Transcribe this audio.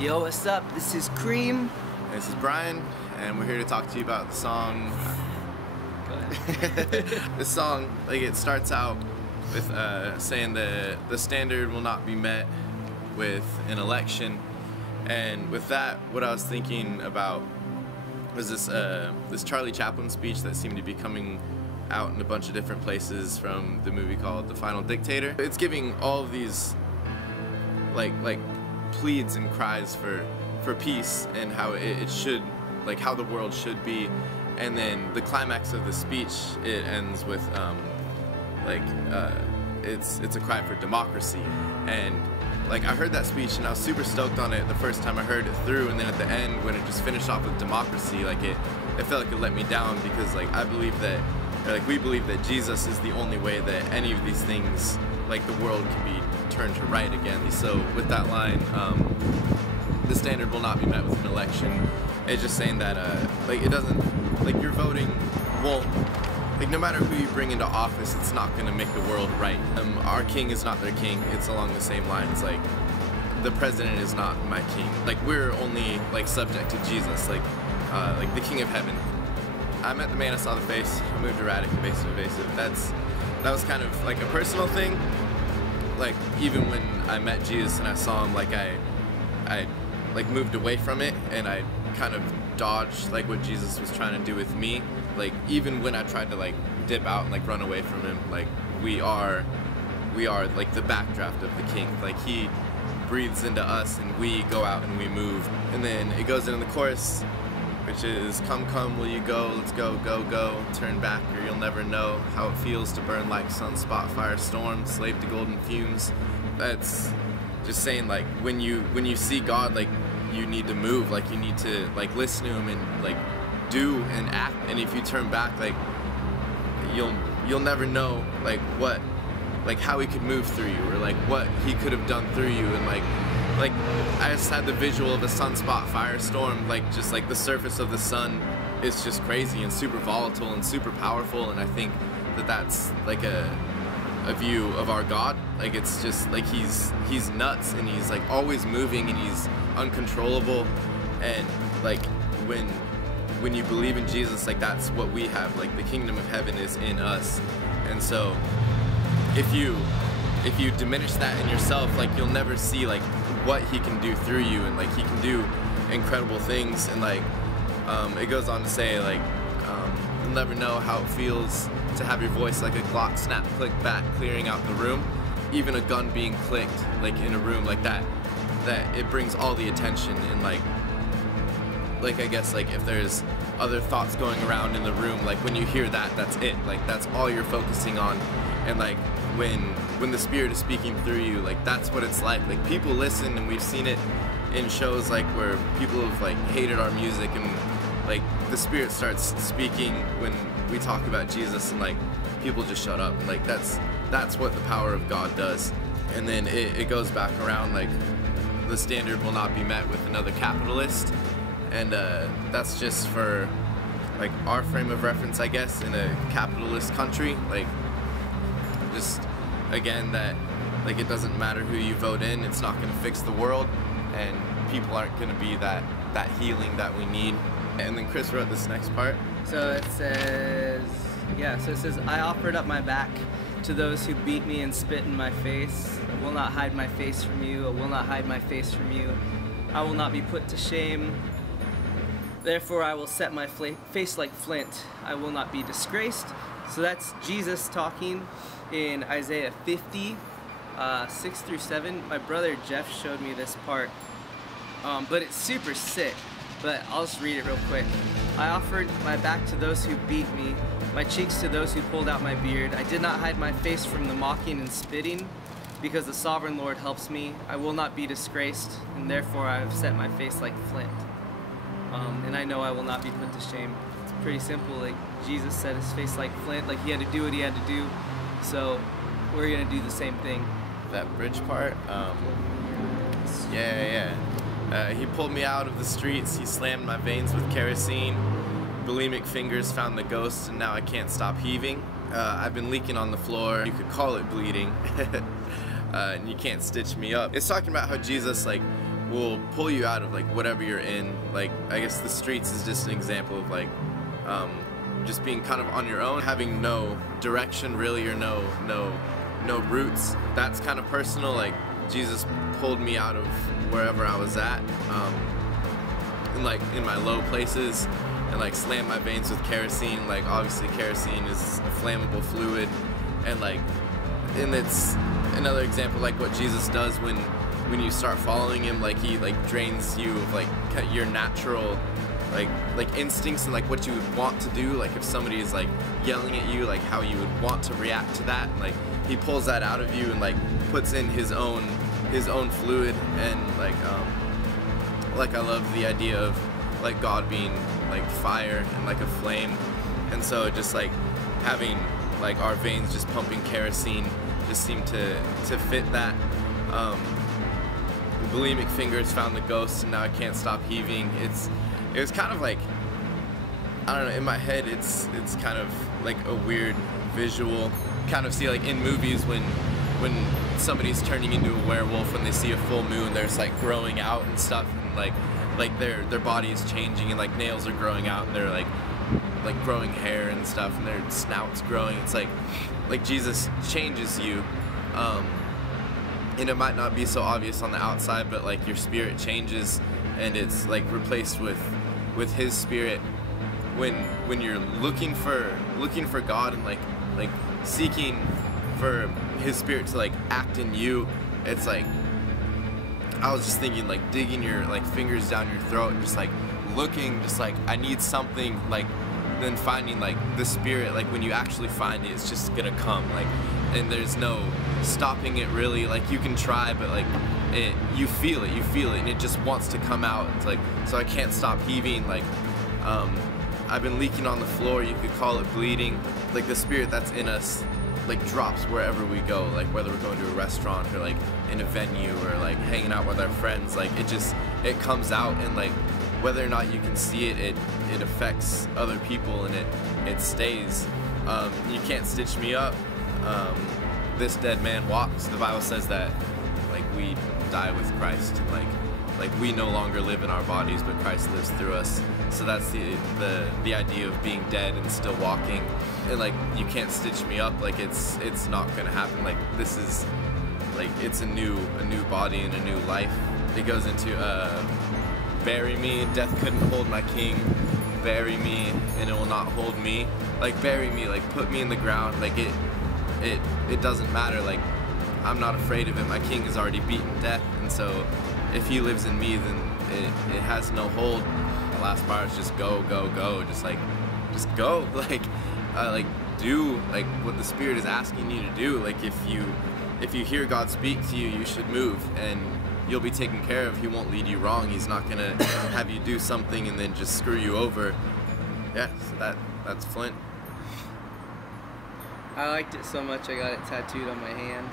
Yo, what's up? This is Cream. This is Brian, and we're here to talk to you about the song. Go ahead. This song, like, it starts out with saying that the standard will not be met with an election, and with that, what I was thinking about was this Charlie Chaplin speech that seemed to be coming out in a bunch of different places from the movie called The Final Dictator. It's giving all of these like pleads and cries for peace and how it should, like how the world should be, and then the climax of the speech, it ends with it's a cry for democracy. And like, I heard that speech and I was super stoked on it the first time I heard it through, and then at the end when it just finished off with democracy, like it felt like it let me down, because like I believe that, or like we believe that Jesus is the only way that any of these things, like the world, can be turned to right again. So with that line, the standard will not be met with an election, it's just saying that like it doesn't, like your voting won't, like no matter who you bring into office, it's not going to make the world right. Our king is not their king. It's along the same lines, like the president is not my king. Like we're only like subject to Jesus, like the King of Heaven. I met the man I saw the face. I moved erratic and basic evasive. That was kind of like a personal thing. Like even when I met Jesus and I saw him, like I like moved away from it, and I kind of dodged like what Jesus was trying to do with me. Like even when I tried to like dip out and like run away from him, like we are like the backdraft of the King. Like he breathes into us and we go out and we move. And then it goes into the chorus, which is, come, come, will you go? Let's go, go, go. Turn back or you'll never know how it feels to burn like sunspot firestorm, slave to golden fumes. That's just saying, like, when you see God, like, you need to move, like, you need to, like, listen to him and, like, do and act. And if you turn back, like, you'll never know, like, what, like, how he could move through you, or, like, what he could have done through you. And, like, I just had the visual of a sunspot firestorm, like, just, like, the surface of the sun is just crazy and super volatile and super powerful, and I think that that's, like, a view of our God. Like, it's just, like, he's nuts, and he's, like, always moving, and he's uncontrollable, and, like, when you believe in Jesus, like, that's what we have. Like, the kingdom of heaven is in us. And so if you diminish that in yourself, like, you'll never see, like, what he can do through you, and, like, he can do incredible things. And, like, it goes on to say, like, you'll never know how it feels to have your voice like a clock snap, click back, clearing out the room. Even a gun being clicked, like, in a room like that it brings all the attention. And, like I guess, like, if there's other thoughts going around in the room, like, when you hear that, that's it. Like, that's all you're focusing on. And, like, when the Spirit is speaking through you, like, that's what it's like. Like, people listen, and we've seen it in shows, like, where people have, like, hated our music, and, like, the Spirit starts speaking when we talk about Jesus, and, like, people just shut up. And, like, that's what the power of God does. And then it goes back around, like, the standard will not be met with another capitalist. And that's just for, like, our frame of reference, I guess, in a capitalist country. Like, just, again, that, like, it doesn't matter who you vote in, it's not going to fix the world, and people aren't going to be that healing that we need. And then Chris wrote this next part. So it says, I offered up my back to those who beat me and spit in my face. I will not hide my face from you. I will not hide my face from you. I will not be put to shame. Therefore I will set my face like flint. I will not be disgraced. So that's Jesus talking in Isaiah 50, 6 through 7. My brother Jeff showed me this part, but it's super sick. But I'll just read it real quick. I offered my back to those who beat me, my cheeks to those who pulled out my beard. I did not hide my face from the mocking and spitting, because the sovereign Lord helps me. I will not be disgraced, and therefore I have set my face like flint. And I know I will not be put to shame. It's pretty simple. Like, Jesus set his face like flint. Like, he had to do what he had to do. So we're gonna do the same thing. That bridge part, he pulled me out of the streets, he slammed my veins with kerosene, bulimic fingers found the ghost, and now I can't stop heaving. I've been leaking on the floor, you could call it bleeding, and you can't stitch me up. It's talking about how Jesus, like, will pull you out of like whatever you're in. Like, I guess the streets is just an example of like just being kind of on your own, having no direction really, or no roots. That's kind of personal. Like, Jesus pulled me out of wherever I was at, and like in my low places, and like slammed my veins with kerosene. Like, obviously kerosene is a flammable fluid, and it's another example like what Jesus does when you start following him. Like, he like drains you of like your natural like instincts and like what you would want to do. Like, if somebody is like yelling at you, like how you would want to react to that, and like he pulls that out of you and like puts in his own fluid. And like I love the idea of like God being like fire and like a flame, and so just like having like our veins just pumping kerosene just seemed to fit that. Bulimic fingers found the ghost, and now I can't stop heaving. It was kind of like, I don't know, in my head it's kind of like a weird visual. Kind of see like in movies when somebody's turning into a werewolf, when they see a full moon, they're just like growing out and stuff, and like their body is changing, and like nails are growing out, and they're like growing hair and stuff, and their snout's growing. It's like Jesus changes you, and it might not be so obvious on the outside, but like your spirit changes, and it's like replaced with his spirit when you're looking for God, and like seeking for his spirit to like act in you. It's like, I was just thinking like digging your like fingers down your throat and just like looking, just like I need something, like then finding like the spirit. Like when you actually find it, it's just gonna come, like, and there's no stopping it really. Like you can try, but like you feel it, and it just wants to come out. It's like, so I can't stop heaving. Like I've been leaking on the floor, you could call it bleeding. Like the spirit that's in us like drops wherever we go, like whether we're going to a restaurant or like in a venue or like hanging out with our friends. Like it comes out, and like whether or not you can see it, it affects other people, and it stays. You can't stitch me up. This dead man walks. The Bible says that like we die with Christ, like we no longer live in our bodies, but Christ lives through us. So that's the idea of being dead and still walking. And like you can't stitch me up. Like it's not gonna happen. Like this is like, it's a new body and a new life. It goes into bury me, death couldn't hold my king. Bury me and it will not hold me. Like bury me, like put me in the ground. Like it doesn't matter. Like I'm not afraid of it. My king has already beaten death, and so if he lives in me, then it has no hold. The last part is just go, go, go. Just go. Like do like what the Spirit is asking you to do. Like if you hear God speak to you, you should move, and you'll be taken care of. He won't lead you wrong. He's not gonna have you do something and then just screw you over. Yeah, so that's Flint. I liked it so much I got it tattooed on my hand.